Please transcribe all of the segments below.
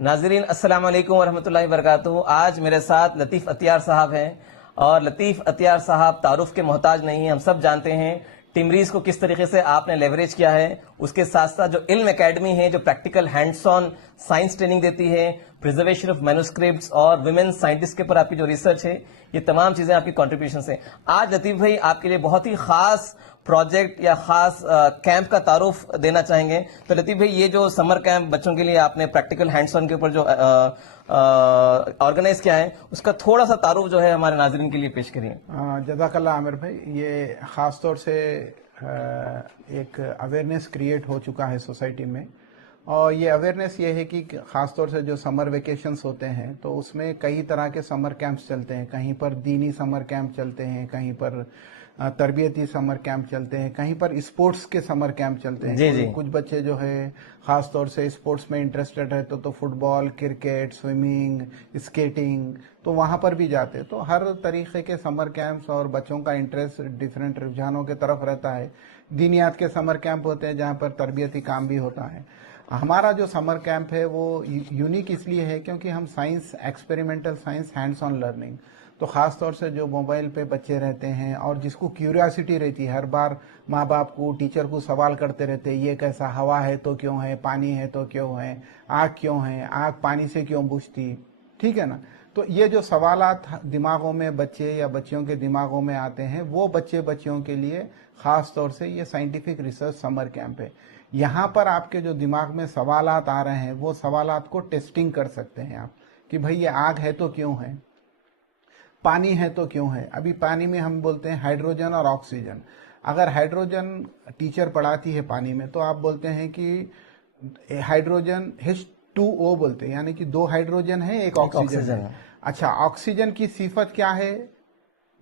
ناظرین السلام علیکم ورحمۃ اللہ وبرکاتہ. آج میرے ساتھ لطیف عطیار صاحب ہیں اور لطیف عطیار صاحب تعارف کے محتاج نہیں ہیں. ہم سب جانتے ہیں ٹمریز کو کس طریقے سے آپ نے لیوریج کیا ہے. اس کے ساتھ ساتھ جو علم اکیڈمی ہے جو practical hands on science training دیتی ہے, پرزرویشن آف مینوسکرپٹس اور ویمن سائنٹسٹ کے اوپر آپ کی جو ریسرچ ہے, یہ تمام چیزیں آپ کی کنٹریبیوشن ہیں. آج لطیف بھائی آپ کے لیے بہت ہی خاص پروجیکٹ یا خاص کیمپ کا تعارف دینا چاہیں گے. تو لطیف بھائی یہ جو سمر کیمپ بچوں کے لیے آپ نے پریکٹیکل ہینڈس آن کے اوپر جو آرگنائز کیا ہے اس کا تھوڑا سا تعارف جو ہے ہمارے ناظرین کے لیے پیش کریے. جزاک اللہ عامر بھائی. یہ خاص طور سے ایک اویئرنیس کریٹ ہو چکا ہے سوسائٹی میں, اور یہ اویئرنیس یہ ہے کہ خاص طور سے جو سمر ویکیشنز ہوتے ہیں تو اس میں کئی طرح کے سمر کیمپس چلتے ہیں. کہیں پر دینی سمر کیمپ چلتے ہیں, کہیں پر تربیتی سمر کیمپ چلتے ہیں, کہیں پر اسپورٹس کے سمر کیمپ چلتے ہیں. کچھ بچے جو ہے خاص طور سے اسپورٹس میں انٹرسٹڈ رہتے تو فٹ بال, کرکٹ, سوئمنگ, اسکیٹنگ, تو وہاں پر بھی جاتے. تو ہر طریقے کے سمر کیمپس اور بچوں کا انٹرسٹ ڈیفرنٹ رجحانوں کے طرف رہتا ہے. دینیات کے سمر کیمپ ہوتے ہیں جہاں پر تربیتی کام بھی ہوتا ہے. ہمارا جو سمر کیمپ ہے وہ یونیک اس لیے ہے کیونکہ ہم science, experimental science, hands on learning, تو خاص طور سے جو موبائل پہ بچے رہتے ہیں اور جس کو کیوریاسٹی رہتی ہے, ہر بار ماں باپ کو, ٹیچر کو سوال کرتے رہتے ہیں, یہ کیسا, ہوا ہے تو کیوں ہے, پانی ہے تو کیوں ہے, آگ کیوں ہے, آگ پانی سے کیوں بجھتی, ٹھیک ہے نا. تو یہ جو سوالات دماغوں میں بچے یا بچیوں کے دماغوں میں آتے ہیں وہ بچیوں کے لیے خاص طور سے یہ سائنٹیفک ریسرچ سمر کیمپ ہے. یہاں پر آپ کے جو دماغ میں سوالات آ رہے ہیں وہ سوالات کو ٹیسٹنگ کر سکتے ہیں آپ کہ بھئی یہ آگ ہے تو کیوں ہے, پانی ہے تو کیوں ہے. ابھی پانی میں ہم بولتے ہیں ہائیڈروجن اور آکسیجن. اگر ہائیڈروجن ٹیچر پڑھاتی ہے پانی میں تو آپ بولتے ہیں کہ ہائیڈروجن H2O بولتے ہیں, یعنی کہ 2 ہائیڈروجن ہے, ایک آکسیجن ہے. اچھا, آکسیجن کی صفت کیا ہے؟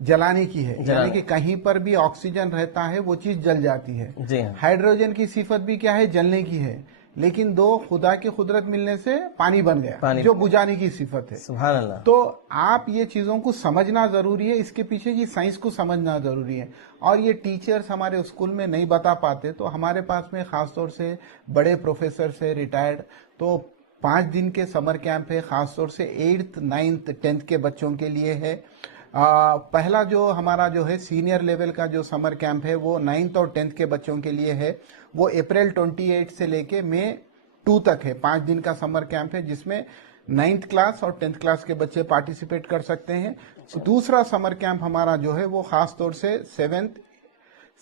جلانے کی ہے, یعنی کہ کہیں پر بھی آکسیجن رہتا ہے وہ چیز جل جاتی ہے. ہائیڈروجن کی صفت بھی کیا ہے؟ جلنے کی ہے. لیکن 2 خدا کی قدرت ملنے سے پانی بن گیا جو بجھانے کی صفت ہے. سبحان اللہ. تو آپ یہ چیزوں کو سمجھنا ضروری ہے, اس کے پیچھے کی سائنس کو سمجھنا ضروری ہے, اور یہ ٹیچرز ہمارے اسکول میں نہیں بتا پاتے. تو ہمارے پاس میں خاص طور سے بڑے پروفیسر سے ریٹائرڈ, تو 5 دن کے سمر کیمپ ہے, خاص طور سے 8th, 9th, 10th کے بچوں کے لیے ہے. پہلا جو ہمارا جو ہے سینئر لیول کا جو سمر کیمپ ہے وہ 9th اور 10th کے بچوں کے لیے ہے. وہ اپریل 28 سے لے کے مئی 2 تک ہے. 5 دن کا سمر کیمپ ہے جس میں 9th کلاس اور 10th کلاس کے بچے پارٹیسپیٹ کر سکتے ہیں. دوسرا سمر کیمپ ہمارا جو ہے وہ خاص طور سے 7th,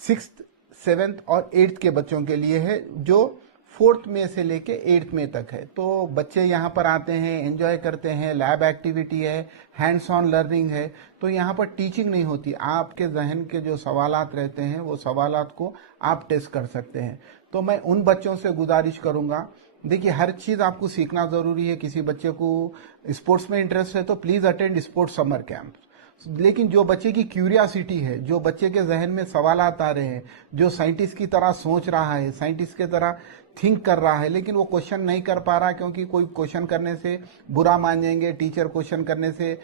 6th, 7th اور 8th کے بچوں کے لیے ہے جو 4th مئی سے لے کے 8th مئی تک ہے. تو بچے یہاں پر آتے ہیں, انجوائے کرتے ہیں, لیب ایکٹیویٹی ہے, ہینڈس آن لرننگ ہے. تو یہاں پر ٹیچنگ نہیں ہوتی, آپ کے ذہن کے جو سوالات رہتے ہیں وہ سوالات کو آپ ٹیسٹ کر سکتے ہیں. تو میں ان بچوں سے گزارش کروں گا, دیکھیے ہر چیز آپ کو سیکھنا ضروری ہے. کسی بچے کو اسپورٹس میں انٹرسٹ ہے تو please attend sports summer camp. لیکن جو بچے کی کیوریاسٹی ہے, جو بچے کے ذہن میں سوالات آ رہے ہیں, جو سائنٹسٹ کی طرح سوچ رہا ہے, سائنٹسٹ کی طرح تھنک کر رہا ہے, لیکن وہ کوشچن نہیں کر پا رہا کیونکہ کوئی کوشچن کرنے سے برا مان جائیں گے, ٹیچر کوشچن کرنے سے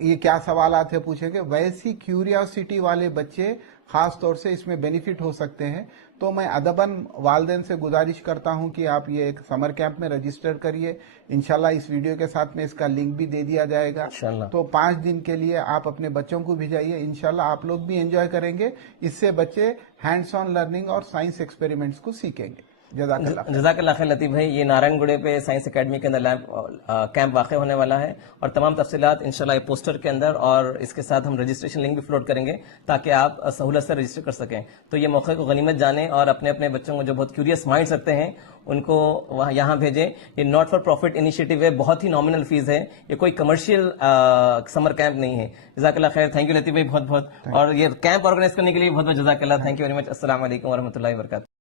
یہ کیا سوالات ہے پوچھیں گے, ویسی کیوریاسٹی والے بچے خاص طور سے اس میں بینیفٹ ہو سکتے ہیں. تو میں ادباً والدین سے گزارش کرتا ہوں کہ آپ یہ ایک سمر کیمپ میں رجسٹر کریے. انشاءاللہ اس ویڈیو کے ساتھ میں اس کا لنک بھی دے دیا جائے گا. تو 5 دن کے لیے آپ اپنے بچوں کو بھیجائیے, انشاءاللہ آپ لوگ بھی انجوائے کریں گے. اس سے بچے ہینڈس آن لرننگ اور سائنس ایکسپیریمنٹس کو سیکھیں گے. جزاک اللہ خیر لطیف بھائی. یہ نارائن گڑے پہ سائنس اکیڈمی کے اندر کیمپ واقع ہونے والا ہے, اور تمام تفصیلات انشاءاللہ یہ پوسٹر کے اندر اور اس کے ساتھ ہم رجسٹریشن لنک بھی فلوٹ کریں گے تاکہ آپ سہولت سے رجسٹر کر سکیں. تو یہ موقع کو غنیمت جانیں اور اپنے اپنے بچوں کو جو بہت کیوریس مائنڈس رکھتے ہیں ان کو یہاں بھیجیں. یہ ناٹ فار پروفٹ انیشیٹو ہے, بہت ہی نامنل فیس ہے, یہ کوئی کمرشل سمر کیمپ نہیں ہے. جزاک اللہ خیر. تھینک یو لطیف بھائی بہت بہت, اور یہ کیمپ آرگنائز کرنے کے لیے بہت بہت جزاک اللہ. Thank you very much. السلام علیکم ورحمۃ اللہ وبرکاتہ.